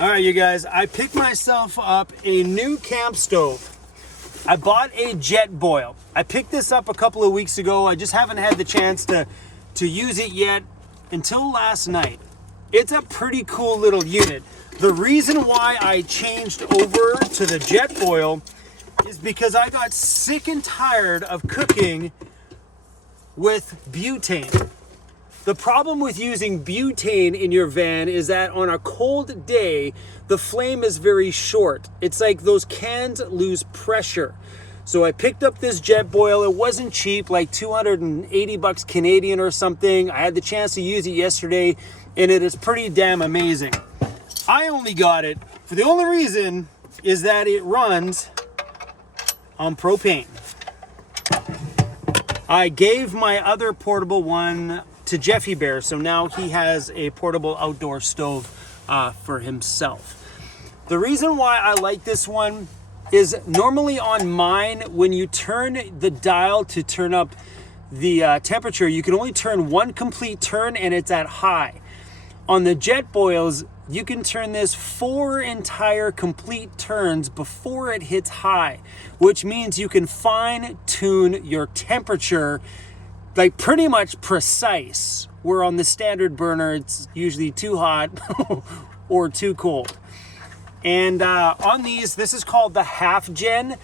All right, you guys, I picked myself up a new camp stove. I bought a jet boil. I picked this up a couple of weeks ago. I just haven't had the chance to use it yet until last night. It's a pretty cool little unit. The reason why I changed over to the jet boil is because I got sick and tired of cooking with butane. The problem with using butane in your van is that on a cold day, the flame is very short. It's like those cans lose pressure. So I picked up this jet boil. It wasn't cheap, like 280 bucks Canadian or something. I had the chance to use it yesterday, and it is pretty damn amazing. I only got it for the only reason is that it runs on propane. I gave my other portable one to Jeffy Bear, so now he has a portable outdoor stove for himself. The reason why I like this one is normally on mine, when you turn the dial to turn up the temperature, you can only turn one complete turn and it's at high. On the jet boils, you can turn this 4 entire complete turns before it hits high, which means you can fine tune your temperature like pretty much precise, where on the standard burner it's usually too hot or too cold. And on these, this is called the half gen.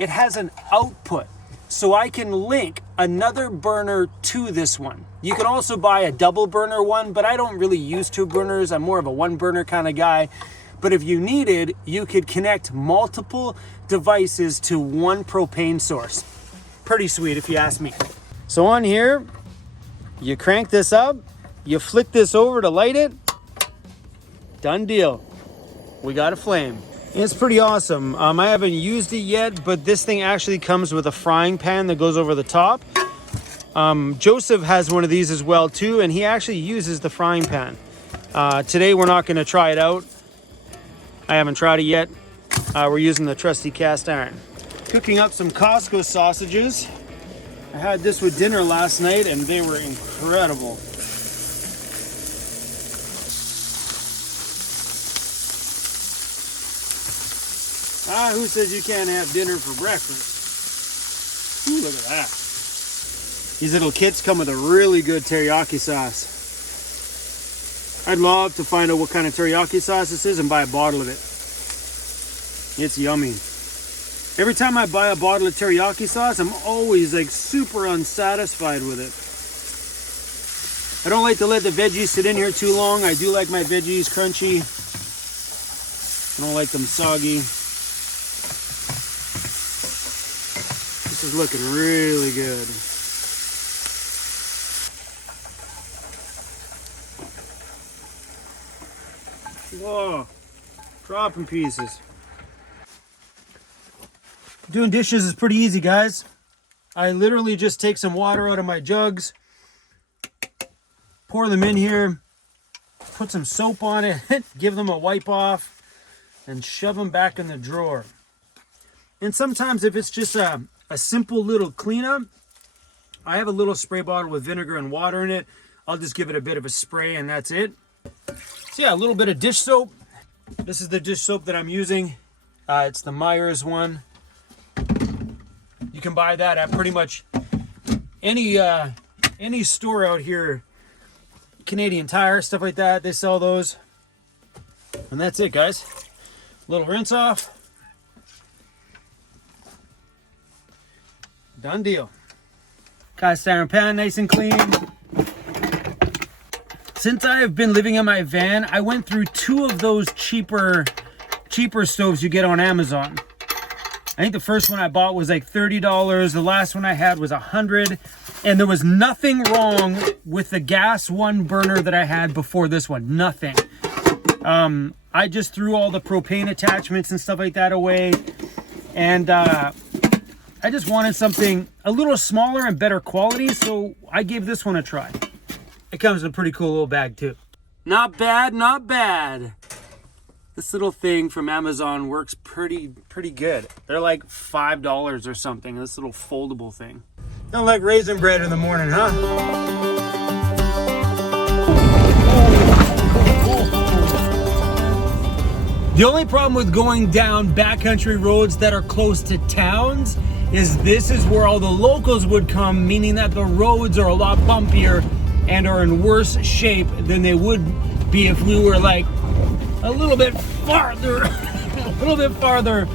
It has an output, so I can link another burner to this one. You can also buy a double burner one, but I don't really use 2 burners. I'm more of a 1 burner kind of guy. But if you needed, you could connect multiple devices to one propane source. Pretty sweet if you ask me. So on here, you crank this up, you flick this over to light it, done deal. We got a flame. It's pretty awesome. I haven't used it yet, but this thing actually comes with a frying pan that goes over the top. Joseph has one of these as well too, and he actually uses the frying pan. Today we're not gonna try it out. I haven't tried it yet. We're using the trusty cast iron. Cooking up some Costco sausages. I had this with dinner last night and they were incredible. Who says you can't have dinner for breakfast? Ooh, look at that. These little kits come with a really good teriyaki sauce. I'd love to find out what kind of teriyaki sauce this is and buy a bottle of it. It's yummy. Every time I buy a bottle of teriyaki sauce, I'm always like super unsatisfied with it. I don't like to let the veggies sit in here too long. I do like my veggies crunchy. I don't like them soggy. This is looking really good. Whoa, dropping pieces. Doing dishes is pretty easy, guys. I literally just take some water out of my jugs, pour them in here, put some soap on it, give them a wipe off, and shove them back in the drawer. And sometimes if it's just a simple little cleanup, I have a little spray bottle with vinegar and water in it. I'll just give it a bit of a spray and that's it. So yeah, a little bit of dish soap. This is the dish soap that I'm using. It's the Myers one. You can buy that at pretty much any store out here. Canadian Tire, stuff like that. They sell those. And that's it, guys. Little rinse off. Done deal. Cast iron pan, nice and clean. Since I have been living in my van, I went through 2 of those cheaper stoves you get on Amazon. I think the first one I bought was like $30. The last one I had was $100. And there was nothing wrong with the gas 1 burner that I had before this one. Nothing. I just threw all the propane attachments and stuff like that away. And I just wanted something a little smaller and better quality, so I gave this one a try. It comes in a pretty cool little bag too. Not bad, not bad. This little thing from Amazon works pretty good. They're like $5 or something, this little foldable thing. Don't like raisin bread in the morning, huh? The only problem with going down backcountry roads that are close to towns is this is where all the locals would come, meaning that the roads are a lot bumpier and are in worse shape than they would be if we were like a little bit farther, a little bit farther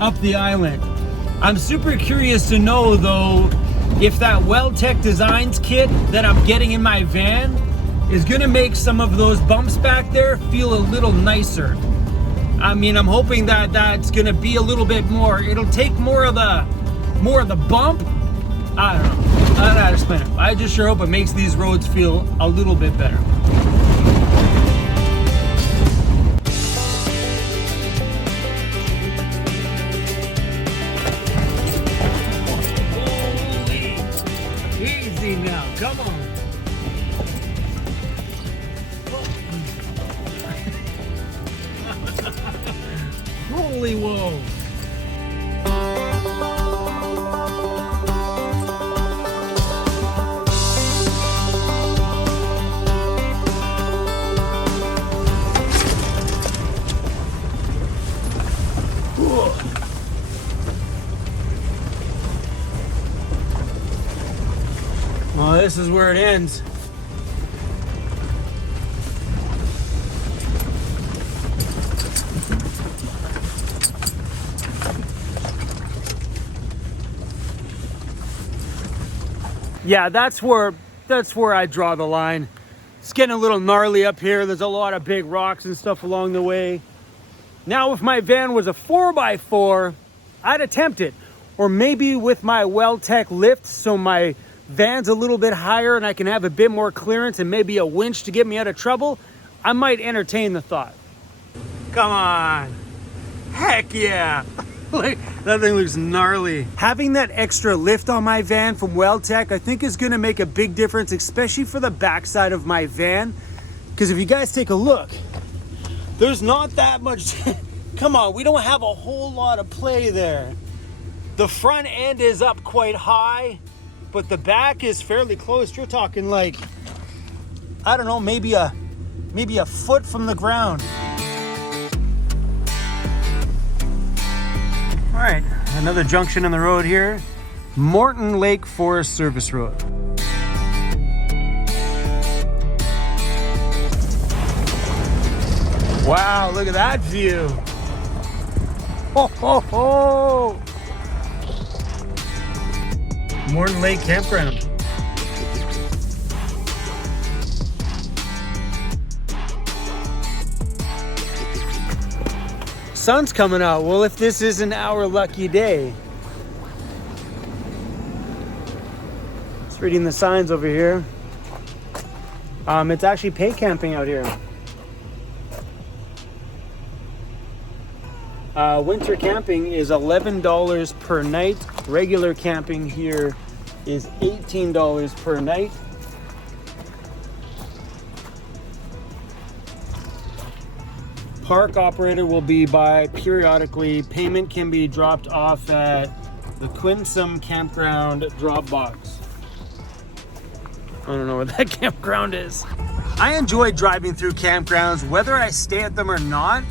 up the island. I'm super curious to know though if that Well-Tech Designs kit that I'm getting in my van is gonna make some of those bumps back there feel a little nicer. I mean, I'm hoping that that's gonna be a little bit more, it'll take more of the bump. I don't know, I don't know how to explain it. I just sure hope it makes these roads feel a little bit better. Easy now, come on. Holy whoa. Well, this is where it ends. Yeah, that's where I draw the line. It's getting a little gnarly up here. There's a lot of big rocks and stuff along the way. Now, if my van was a 4x4, I'd attempt it. Or maybe with my Well-Tech lift, so my van's a little bit higher and I can have a bit more clearance and maybe a winch to get me out of trouble, I might entertain the thought. Come on. Heck yeah. That thing looks gnarly. Having that extra lift on my van from Well-Tech, I think is gonna make a big difference, especially for the backside of my van. Because if you guys take a look, there's not that much, come on, we don't have a whole lot of play there. The front end is up quite high, but the back is fairly close. You're talking like, I don't know, maybe a foot from the ground. All right, another junction in the road here. Morton Lake Forest Service Road. Wow, look at that view. Ho, ho, ho. Morton Lake Campground. Sun's coming out. Well, if this isn't our lucky day. Just reading the signs over here. It's actually pay camping out here. Winter camping is $11 per night. Regular camping here is $18 per night. Park operator will be by periodically. Payment can be dropped off at the Quinsam Campground drop box. I don't know where that campground is. I enjoy driving through campgrounds, whether I stay at them or not.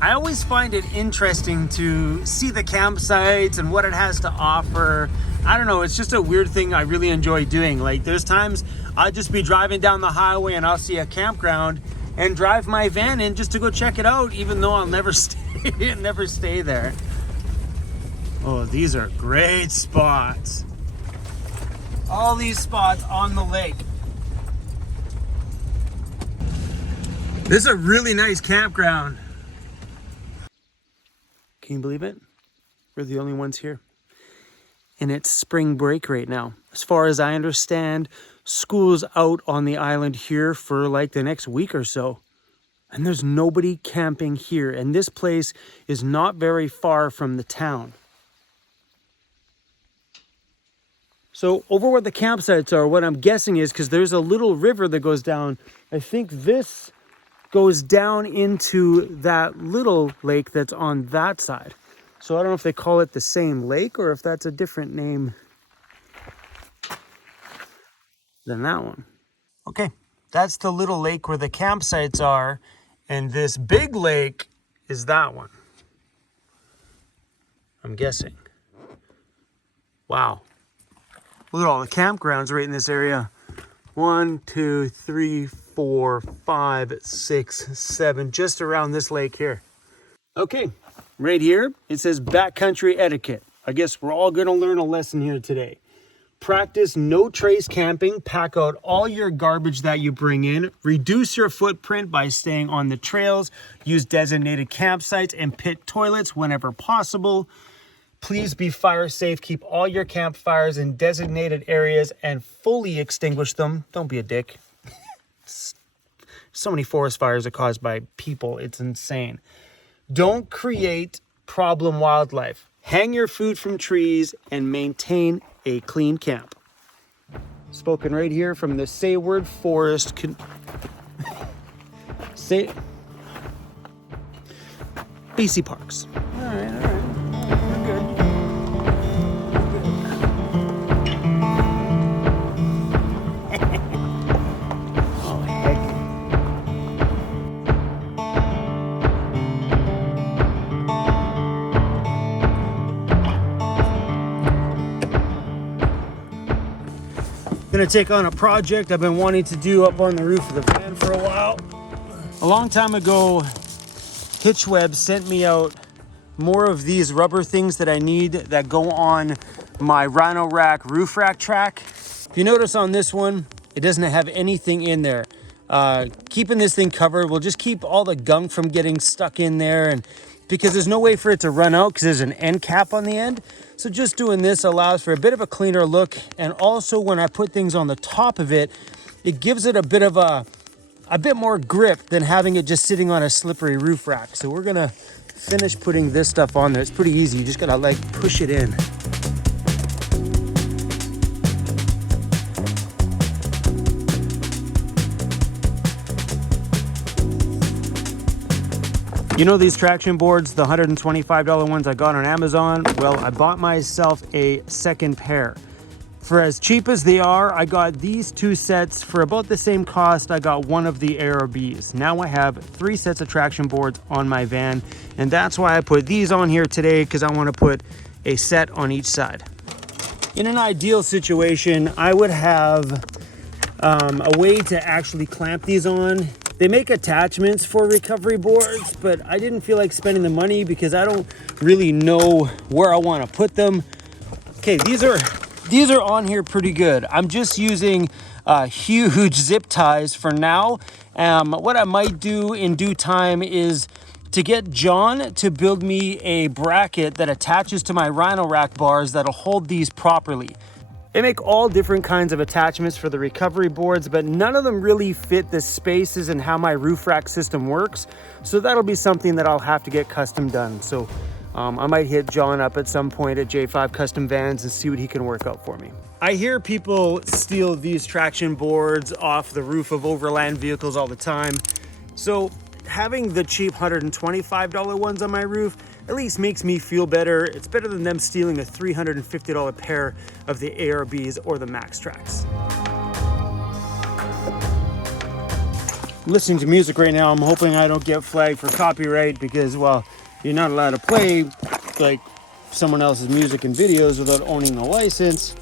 I always find it interesting to see the campsites and what it has to offer. I don't know, it's just a weird thing I really enjoy doing. Like there's times I'll just be driving down the highway and I'll see a campground and drive my van in just to go check it out, even though I'll never stay there. Oh, these are great spots. All these spots on the lake. This is a really nice campground. Can you believe it? We're the only ones here. And it's spring break right now. As far as I understand, school's out on the island here for like the next week or so. And there's nobody camping here. And this place is not very far from the town. So over where the campsites are, what I'm guessing is, because there's a little river that goes down, I think this goes down into that little lake that's on that side. So I don't know if they call it the same lake or if that's a different name than that one. Okay, that's the little lake where the campsites are. And this big lake is that one. I'm guessing. Wow. Look at all the campgrounds right in this area. 1, 2, 3, 4, 5, 6, 7, just around this lake here. Okay, right here, it says backcountry etiquette. I guess we're all gonna learn a lesson here today. Practice no trace camping, pack out all your garbage that you bring in, reduce your footprint by staying on the trails, use designated campsites and pit toilets whenever possible. Please be fire safe, keep all your campfires in designated areas and fully extinguish them. Don't be a dick. So many forest fires are caused by people, it's insane. Don't create problem wildlife. Hang your food from trees and maintain a clean camp. Spoken right here from the Sayward Forest. BC Parks. All right. We're good. Oh, heck. Gonna take on a project I've been wanting to do up on the roof of the van for a while. A long time ago, Hitchweb sent me out more of these rubber things that I need that go on my Rhino Rack roof rack track. If you notice on this one, it doesn't have anything in there. Keeping this thing covered will just keep all the gunk from getting stuck in there, and because there's no way for it to run out because there's an end cap on the end. So just doing this allows for a bit of a cleaner look, and also when I put things on the top of it, it gives it a bit more grip than having it just sitting on a slippery roof rack. So we're gonna finish putting this stuff on there. It's pretty easy, you just gotta like push it in. You know these traction boards, the $125 ones I got on Amazon? Well, I bought myself a second pair. For as cheap as they are, I got these 2 sets for about the same cost. I got one of the ARBs. Now I have 3 sets of traction boards on my van, and that's why I put these on here today, because I want to put a set on each side. In an ideal situation, I would have a way to actually clamp these on. They make attachments for recovery boards, but I didn't feel like spending the money because I don't really know where I want to put them. Okay, these are on here pretty good. I'm just using huge zip ties for now. What I might do in due time is to get John to build me a bracket that attaches to my Rhino Rack bars that'll hold these properly. They make all different kinds of attachments for the recovery boards, but none of them really fit the spaces and how my roof rack system works. So that'll be something that I'll have to get custom done. So I might hit John up at some point at J5 Custom Vans and see what he can work out for me. I hear people steal these traction boards off the roof of overland vehicles all the time. So having the cheap $125 ones on my roof at least makes me feel better. It's better than them stealing a $350 pair of the ARBs or the Max Tracks. I'm listening to music right now. I'm hoping I don't get flagged for copyright because, well, you're not allowed to play like someone else's music and videos without owning a license.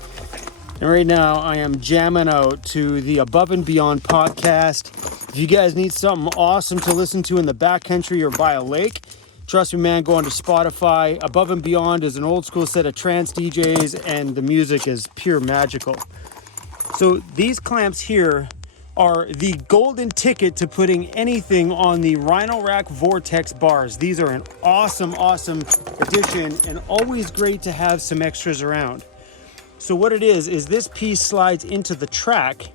And right now I am jamming out to the Above and Beyond podcast. If you guys need something awesome to listen to in the backcountry or by a lake, trust me, man, go on to Spotify. Above and Beyond is an old school set of trance DJs, and the music is pure magical. So these clamps here are the golden ticket to putting anything on the Rhino Rack Vortex bars. These are an awesome addition and always great to have some extras around. So what it is this piece slides into the track.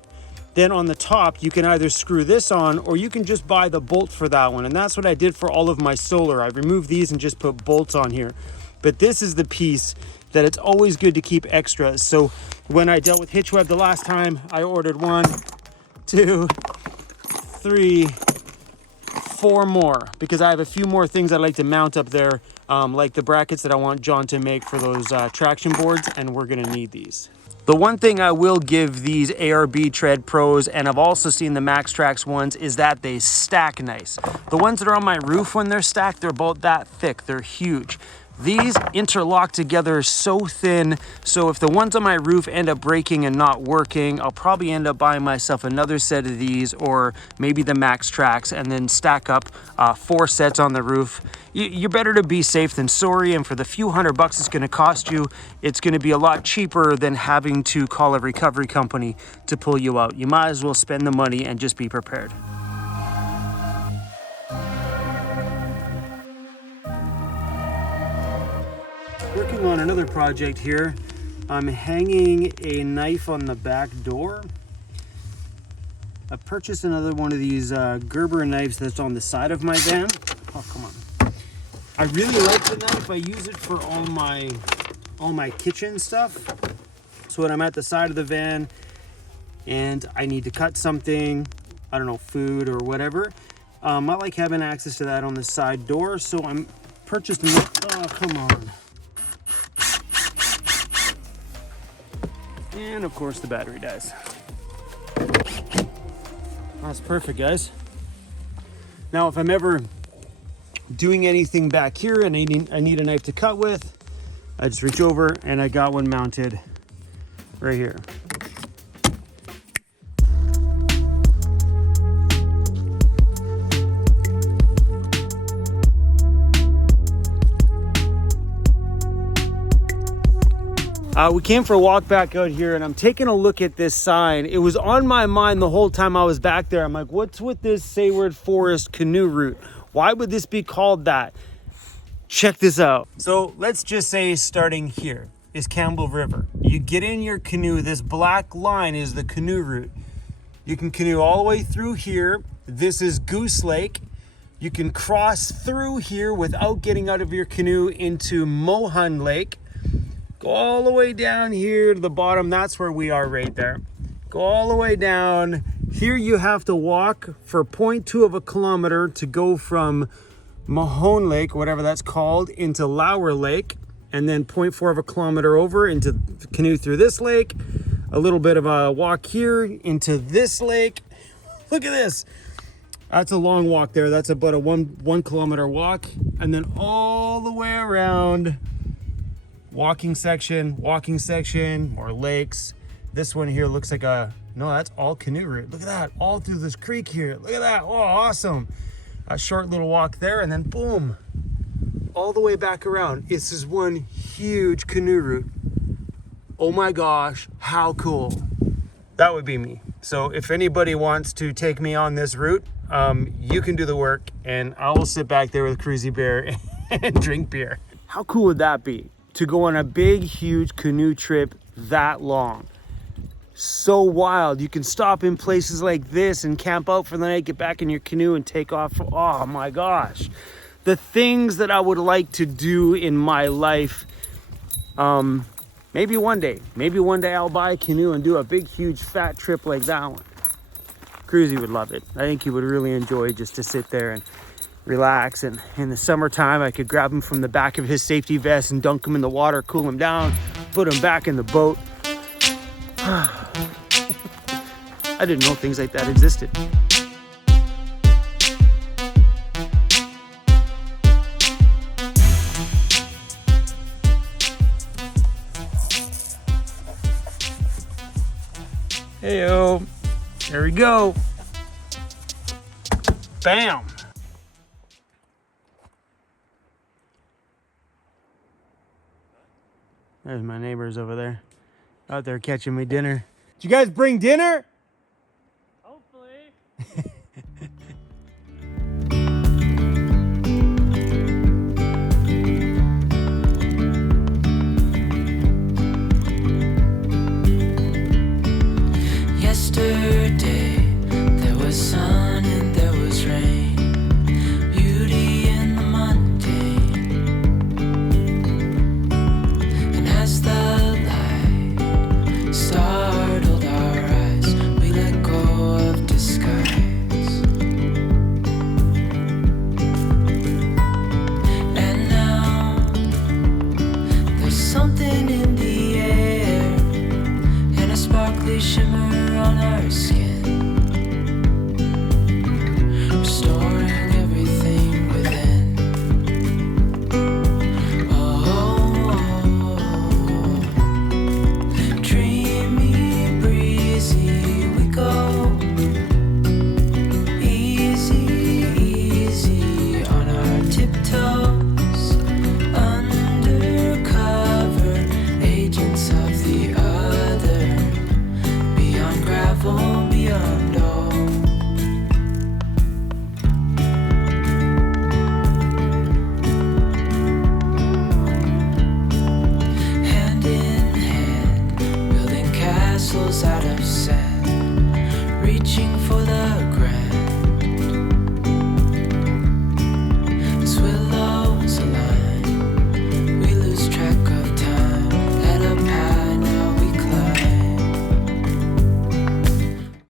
Then on the top, you can either screw this on or you can just buy the bolt for that one. And that's what I did for all of my solar. I removed these and just put bolts on here. But this is the piece that it's always good to keep extras. So when I dealt with Hitchweb the last time, I ordered 1, 2, 3, 4 more because I have a few more things I'd like to mount up there, like the brackets that I want John to make for those traction boards, and we're gonna need these. The one thing I will give these ARB Tread Pros, and I've also seen the Max Trax ones, is that they stack nice. The ones that are on my roof when they're stacked, they're about that thick, they're huge. These interlock together so thin, so if the ones on my roof end up breaking and not working, I'll probably end up buying myself another set of these, or maybe the Max Trax, and then stack up 4 sets on the roof. You're better to be safe than sorry, and for the few $100 it's gonna cost you, it's gonna be a lot cheaper than having to call a recovery company to pull you out. You might as well spend the money and just be prepared. Working on another project here. I'm hanging a knife on the back door. I purchased another one of these Gerber knives that's on the side of my van. Oh, come on. I really like the knife. I use it for all my kitchen stuff. So when I'm at the side of the van and I need to cut something, I don't know, food or whatever, I like having access to that on the side door. So I'm purchasing, oh, come on. And of course the battery dies. That's perfect, guys. Now if I'm ever doing anything back here and I need a knife to cut with, I just reach over and I got one mounted right here. We came for a walk back out here and I'm taking a look at this sign. It was on my mind the whole time I was back there. I'm like, what's with this Sayward Forest canoe route? Why would this be called that? Check this out. So let's just say starting here is Campbell River. You get in your canoe, this black line is the canoe route. You can canoe all the way through here. This is Goose Lake. You can cross through here without getting out of your canoe into Morton Lake. Go all the way down here to the bottom. That's where we are right there. Go all the way down. Here you have to walk for 0.2 of a kilometer to go from Morton Lake, whatever that's called, into Lower Lake. And then 0.4 of a kilometer over into the canoe through this lake. A little bit of a walk here into this lake. Look at this. That's a long walk there. That's about a one kilometer walk. And then all the way around. Walking section, more lakes. This one here looks like no, that's all canoe route. Look at that, all through this creek here. Look at that, oh, awesome. A short little walk there and then boom, all the way back around. This is one huge canoe route. Oh my gosh, how cool. That would be me. So if anybody wants to take me on this route, you can do the work and I will sit back there with Cruzy Bear and drink beer. How cool would that be? To go on a big, huge canoe trip that long. So wild. You can stop in places like this and camp out for the night, get back in your canoe and take off. Oh my gosh. The things that I would like to do in my life. Maybe one day I'll buy a canoe and do a big, huge, fat trip like that one. Cruzy would love it. I think he would really enjoy just to sit there and relax, and in the summertime I could grab him from the back of his safety vest and dunk him in the water, cool him down, put him back in the boat. I didn't know things like that existed. Heyo, there we go. Bam. There's my neighbors over there, out there catching me dinner. Did you guys bring dinner?